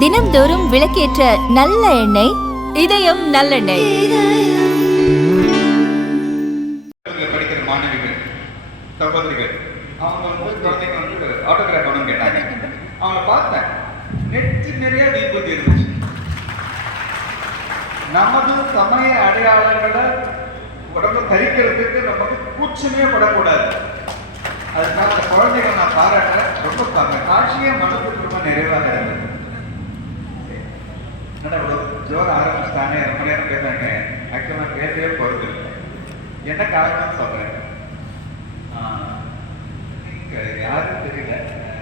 தினம்தோறும் விளக்கேற்ற நல்ல எண்ணெய் இதயம் நல்லெண்ணெய். படிக்கிற மாணவிகள் சகோதரிகள் அவங்க குழந்தைங்க ஆட்டோகிராஃப் பண்ணணும்னு கேட்டாங்க. அவங்கள பார்த்தேன், நெற்றி நிறைய விபூதி இருந்துச்சு. நமது சமய அடையாளங்களை உடம்பு தரிக்கிறதுக்கு நமக்கு கூச்சமே படக்கூடாது. அதுக்காக அந்த குழந்தைகள் நான் பாராட்டுறேன். ரொம்ப காட்சியே மனதுக்கு ரொம்ப நிறைவாக இருந்தது. என்னடா இவ்வளோ ஜோர ஆரம்பிச்சுட்டானே, ரொம்ப நேரம் பேசுறாங்க. ஆக்சுவலாக நான் பேசவே போகிறது இல்லை. என்ன காரணம்னு சொல்றேன். யாரும் தெரியல,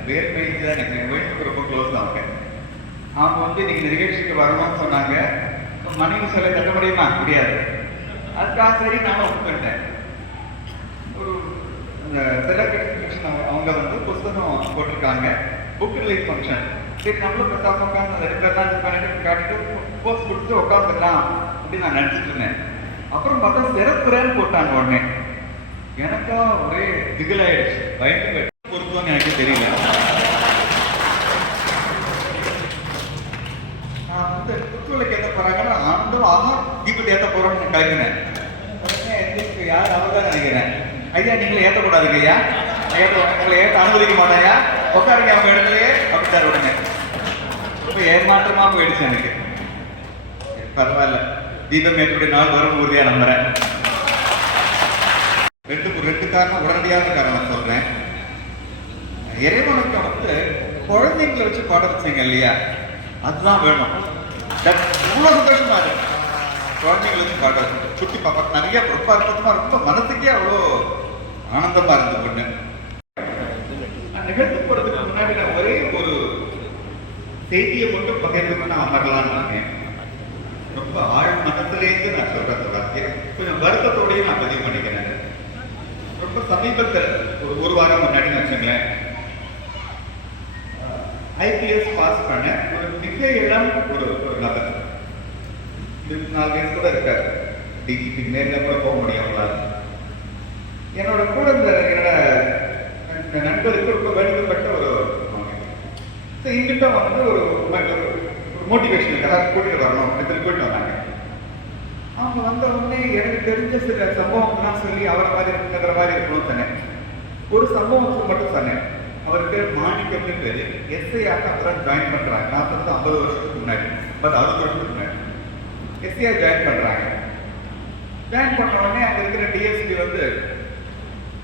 வேர் பேஜ் தான் எனக்கு ஒய்ஃபுக்கு ரொம்ப க்ளோஸ் அவங்க. அவங்க வந்து இன்னைக்கு இந்த நிகழ்ச்சிக்கு வரணும்னு சொன்னாங்க. மனைவி சொல்ல தட்ட முடியுமா? முடியாது. அதுக்காக சரி நானும் ஒப்புக்கிட்டேன். ஒரு செலிப்ரேஷன் அவங்க வந்து புஸ்தகம் போட்டிருக்காங்க, புக் ரிலீஸ் ஃபங்க்ஷன். சரி நம்மளும் பேசாம உட்காந்து அந்த ரெண்டு பேர்லாம் பண்ணிட்டு காட்டிட்டு போஸ்ட் கொடுத்து உட்காந்துக்கலாம் அப்படின்னு நான் நினச்சிட்டு இருந்தேன். அப்புறம் பார்த்தா சிறப்புறேன்னு போட்டாங்க. உடனே எனக்கா ஒரே திகிலாயிடுச்சு. பயந்து பொறுத்துவாங்க எனக்கு தெரியல. நான் வந்து புத்துவிலைக்கு ஏற்ற போறாங்கன்னா ஆனந்தம் ஆகா தீபத்தை ஏற்ற போறோம்னு கிளம்பினேன். உடனே எந்திரிச்சு யார் அவர் தான் நினைக்கிறேன். ஐயா நீங்களே ஏற்றக்கூடாதுங்க ஐயா, உங்களை ஏற்ற அனுமதிக்க மாட்டாயா, உட்காருங்க அவங்க இடத்துலயே அப்படிட்டார். உடனே ரொம்ப ஏமாற்றமா போயிடுச்சு எனக்கு. பரவாயில்ல, தீபம் ஏற்றக்கூடிய நாள் வரும் உறுதியா நம்புறேன். ரெண்டு காரணம், உடனடியான காரணம் சொல்றேன். இறைவனுக்கு வந்து குழந்தைங்களை வச்சு பாட வச்சீங்க இல்லையா, அதுதான் வேணும். இவ்வளவு சந்தோஷமா இருக்கு. குழந்தைங்களை வச்சு பாட வச்சு சுட்டி பாப்பா நிறைய ரொம்ப அற்புதமா, ரொம்ப மனசுக்கே அவ்வளோ ஆனந்தமா இருந்து பொண்ணு. நிகழ்த்து போறதுக்கு முன்னாடி நான் ஒரே ஒரு செய்தியை மட்டும் பகிர்ந்து நான் அமரலான்னு இருக்கேன். ரொம்ப ஆழ் மனத்திலேருந்து நான் சொல்ற வார்த்தையை கொஞ்சம் வருத்தத்தோடய நான் பதிவு பண்ணிக்கிறேன். ரொம்ப சமீபத்தில் ஒரு வாரம் முன்னாடி வச்சுங்களேன், ஐபிஎஸ் பாஸ் பண்ண ஒரு மிக இளம் ஒரு நபர், 24 வயசு கூட இருக்காரு. டிகிரி நேரில் கூட போக முடியும் அவங்களால. என்னோட கூட என்னோட நண்பருக்கு ரொம்ப வேண்டுப்பட்ட ஒரு இங்கிட்ட வந்து ஒரு மோட்டிவேஷனுக்காக கூட்டிட்டு வரணும் அப்படின்னு கூட்டிட்டு வந்தாங்க. அவங்க வந்த உடனே எனக்கு தெரிஞ்ச சில சம்பவங்கள்லாம் சொல்லி அவரை மாதிரி இருக்கிற மாதிரி இருக்கணும்னு சொன்னேன். ஒரு சம்பவத்துக்கு மட்டும் சொன்னேன். அவர் பேர் மாணிக்கம்னு பேரு. எஸ்ஐயாக அப்புறம் ஜாயின் பண்றாங்க. நான் வந்து 50 வருஷத்துக்கு முன்னாடி 60 வருஷத்துக்கு முன்னாடி எஸ்ஐயா ஜாயின் பண்றாங்க. ஜாயின் பண்ண உடனே அங்க இருக்கிற டிஎஸ்பி வந்து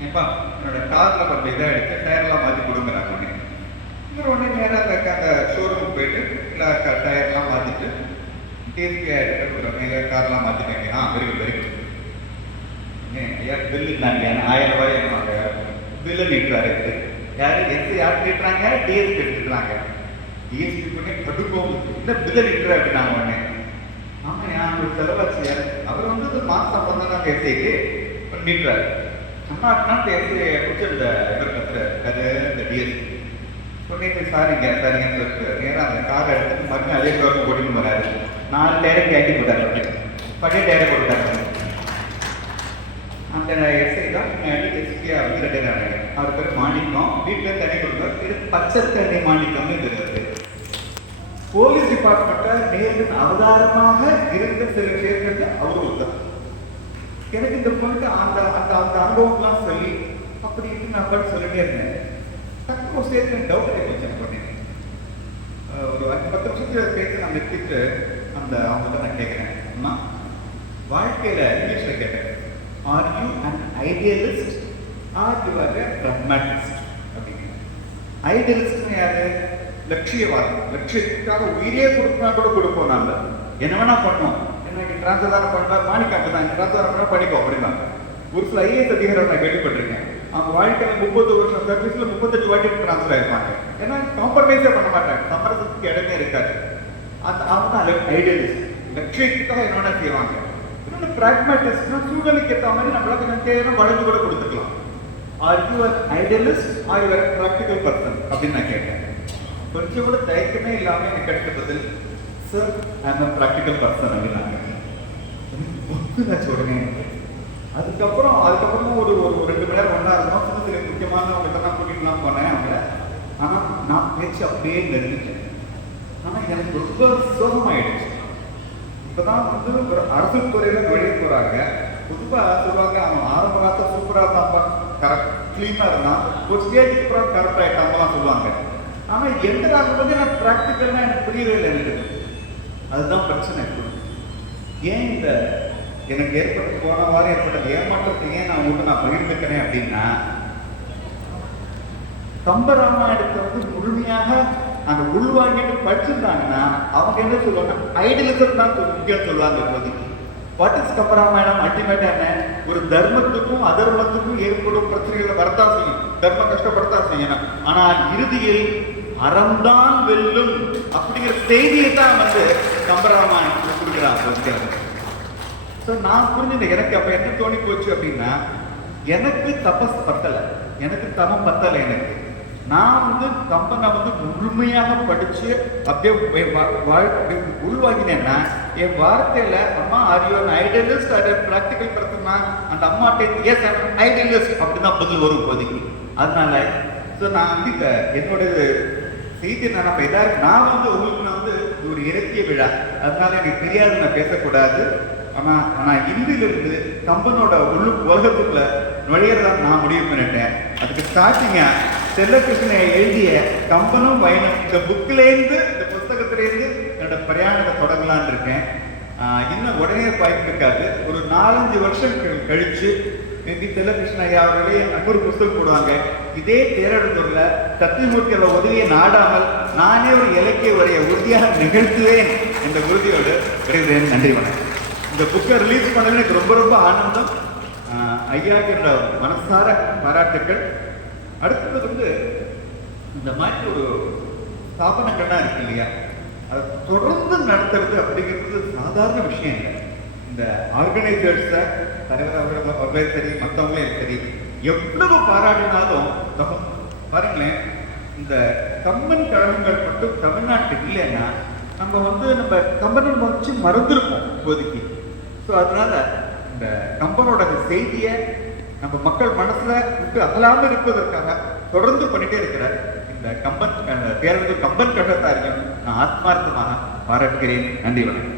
எப்பா என்னோட கார்ல கொஞ்சம் இதாகிடுச்சு, டயர்லாம் மாற்றி கொடுக்குறாங்க. உடனே இவர் உடனே நேராக அந்த ஷோரூமுக்கு போயிட்டு இல்லை டயர்லாம் மாற்றிட்டு டிஎஸ்பி ஆகிட்டு கார்லாம் மாற்றிட்டாங்க. Very good very good. ஐயா பில்லு இருந்தாங்க, 1000 ரூபாய் என்னவாங்க பில்லு நீட்டுறாரு. யாரு எஸ்ஐ யார் நீட்டுறாங்க? டிஎஸ்பி எடுத்துக்கிறாங்க. டிஎஸ்பி பண்ணி கடுப்போம், இல்லை பில்லு நீட்டுற அப்படின்னாங்க. உடனே ஆமாம் ஒரு செலவாச்சு. அவர் வந்து மாசம் சம்பந்தம் தான் எஸ்ஐக்கு நீட்டுறாரு. அண்ணா எஸ்ஐ பிடிச்சிருந்த இவர் கத்துறாரு இந்த டிஎஸ்பி. சொன்னிட்டு சாரிங்க சரிங்கன்னு சொல்லிட்டு நேராக அந்த காரை எடுத்துட்டு மறுபடியும் அதே ஷோரூம் போட்டுன்னு போறாரு. 4 டயரை கேட்டி போட்டாரு, 10 டயரை போட்டாரு. அந்த எஸ்ஐ தான் முன்னாடி எஸ்பியா வந்து ரிட்டையர் ஆனாங்க. அவர் பேர் மாணிக்கம். வீட்டில் தண்ணி கொடுத்தார். இது பச்சை தண்ணி மாணிக்கம்னு தெரியாது. போலீஸ் டிபார்ட்மெண்ட்டை நேரில் அவதாரமாக இருந்த சில விஷயங்கள் அவரு கொடுத்தார். எனக்கு இந்த பொண்ணு அந்த அந்த அந்த அனுபவம்லாம் சொல்லி அப்படின்னு நான் பாட்டு சொல்லிட்டே இருந்தேன். டக்கு ஒரு ஸ்டேஜ் டவுட் ஆகிடுச்சு பண்ணேன். ஒரு 10 நிமிஷத்துல பேசி நான் நிறுத்திட்டு அந்த அவங்கள்ட்ட நான் கேட்குறேன், அம்மா வாழ்க்கையில் இங்கிலீஷில் கேட்டேன், are you an idealist are you are a pragmatist அப்படிங்க. ஐடியலிஸ்ட்னு யாரு? லட்சியவாதம். லட்சியத்துக்காக உயிரே கொடுத்தா கூட கொடுப்போம். நாங்கள் என்ன வேணா பண்ணோம். எனக்கு டிரான்ஸ்ஃபர் தானே பண்ணுறேன், மாணிக்காக்கு தான் டிரான்ஸ்ஃபர் பண்ணால் படிப்போம் அப்படின்னாங்க. ஒரு சில ஐஏஎஸ் அதிகாரம் நான் கேள்விப்பட்டிருக்கேன். அவங்க வாழ்க்கையில் 30 வருஷம் சர்வீஸில் 35 வாட்டி டிரான்ஸ்ஃபர் ஆயிருப்பாங்க. ஏன்னா காம்ப்ரமைஸே பண்ண மாட்டாங்க, சமரசத்துக்கு இடமே இருக்காது. அந்த அவங்க தான் ஐடியலிஸ்ட். லட்சியத்துக்காக என்னென்ன செய்வாங்க. இன்னொன்று ப்ராக்மேட்டிஸ்ட்னா சூழலுக்கு ஏற்ற மாதிரி நம்மளால கொஞ்சம் தேவை வளைஞ்சு கூட கொடுத்துக்கலாம். R you R idealist are you R practical person அப்படின்னு நான் கேட்டேன். கொஞ்சம் கூட தயக்கமே இல்லாமல் எனக்கு கிடைக்க பதில், sir I am practical person அப்படின்னாங்க. நான் சொல்றேன். அதுக்கப்புறம் ஒரு 2 மணி நேரம் ஒன்றா இருந்தோம். சின்ன சில முக்கியமானவங்கள்ட்ட கூட்டிகிட்டுலாம் போனேன். அவங்கள ஆனா நான் பேச்சு அப்படியே நிறுத்திட்டேன். ஆனா எனக்கு ரொம்ப சோகமாயிடுச்சு. இப்பதான் வந்து ஒரு அரசு துறையில வெளியே போறாங்க. பொதுவா சொல்லுவாங்க, அவன் ஆரம்ப காலத்துல சூப்பரா இருந்தான்ப்பா, கரெக்ட் கிளீனா இருந்தான், ஒரு ஸ்டேஜுக்கு அப்புறம் கரெக்ட் ஆயிட்டாங்கலாம் சொல்லுவாங்க. ஆனா எந்த ஆகும்போது நான் பிராக்டிக்கலா எனக்கு புரியவே இல்லை. எனக்கு அதுதான் பிரச்சனை. ஏன் இந்த எனக்கு ஏற்பட்ட போன வாரம் ஏற்பட்ட ஏமாற்றத்தை ஏன் நான் உங்களுக்கு நான் பகிர்ந்துக்கிறேன் அப்படின்னா, கம்பராமாயணத்தை வந்து முழுமையாக அந்த உள்வாங்கிட்டு படிச்சிருந்தாங்கன்னா அவங்க என்ன சொல்லுவாங்க, ஐடியலிசம் தான் முக்கியம் சொல்லுவாங்க. இப்போதைக்கு வாட் இஸ் கம்பராமாயணம் அல்டிமேட்டா என்ன, ஒரு தர்மத்துக்கும் அதர்மத்துக்கும் ஏற்படும் பிரச்சனைகளை வரத்தான் செய்யும், தர்மம் கஷ்டப்படத்தான் செய்யணும். ஆனால் இறுதியில் அறம்தான் வெல்லும் அப்படிங்கிற செய்தியை தான் வந்து கம்பராமாயணத்தில் கொடுக்குறாங்க. ஸோ நான் புரிஞ்சுட்டேன். எனக்கு அப்ப என்ன தோணி போச்சு அப்படின்னா, எனக்கு தபஸ் பத்தலை, எனக்கு தமம் பத்தலை. எனக்கு நான் வந்து கம்பனை வந்து முழுமையாக படிச்சு அப்படியே உள்வாங்கினேன்னா என் வார்த்தையில அம்மா ஆரியோன் ஐடியலிஸ்ட் அது பிராக்டிக்கல் பர்சனா அந்த அம்மாட்ட எஸ் ஐடியலிஸ்ட் அப்படிதான் பதில் வரும் இப்போதைக்கு. அதனால ஸோ நான் வந்து என்னோட செய்தி நான் எல்லாரும் நான் வந்து உங்களுக்கு நான் வந்து ஒரு இலக்கிய விழா, அதனால எனக்கு தெரியாது நான் பேசக்கூடாது. ஆனால் இந்தியிலிருந்து கம்பனோட உலகத்துக்குள்ள நுழையிறதா நான் முடிவு பண்ணிட்டேன். அதுக்கு ஸ்டார்டிங்க செல்லகிருஷ்ணனை எழுதிய கம்பனும் பயணம் இந்த புக்கிலேருந்து இந்த புத்தகத்திலேருந்து என்னோட பிரயாணத்தை தொடங்கலான் இருக்கேன். இன்னும் உடனே வாய்ப்பு இருக்காது. ஒரு 4-5 வருஷம் கழிச்சு மேபி செல்லகிருஷ்ண ஐயா அவர்களே இன்னொரு புத்தகம் போடுவாங்க. இதே தேரடுதூர்ல சத்தியமூர்த்தியோட உதவியை நாடாமல் நானே ஒரு இலக்கிய உரையை உறுதியாக நிகழ்த்துவேன் என்ற உறுதியோடு விரைகிறேன். நன்றி, வணக்கம். இந்த புக்கை ரிலீஸ் பண்ணது எனக்கு ரொம்ப ரொம்ப ஆனந்தம். ஐயாவுக்கு என்ற மனசார பாராட்டுக்கள். அடுத்தது வந்து இந்த மாதிரி ஒரு ஸ்தாபனங்கள்லாம் இருக்கு இல்லையா, அதை தொடர்ந்து நடத்துறது அப்படிங்கிறது சாதாரண விஷயம் இல்லை. இந்த ஆர்கனைசர்ஸை தலைவர் அவர்களே சரி மற்றவங்களே சரி எவ்வளவு பாராட்டினாலும் பாருங்களேன், இந்த கம்பன் கழகங்கள் மட்டும் தமிழ்நாட்டுக்கு இல்லைன்னா நம்ம வந்து நம்ம கம்பனை வச்சு மறந்துருப்போம் இப்போதைக்கு. ஸோ அதனால இந்த கம்பனோட செய்தியை நம்ம மக்கள் மனசுல விட்டு அகலாமல் இருப்பதற்காக தொடர்ந்து பண்ணிட்டே இருக்கிறார் இந்த கம்பன் பேரறிஞர் கம்பன் கழகத்தாரையும் நான் ஆத்மார்த்தமாக பாராட்டுகிறேன். நன்றி, வணக்கம்.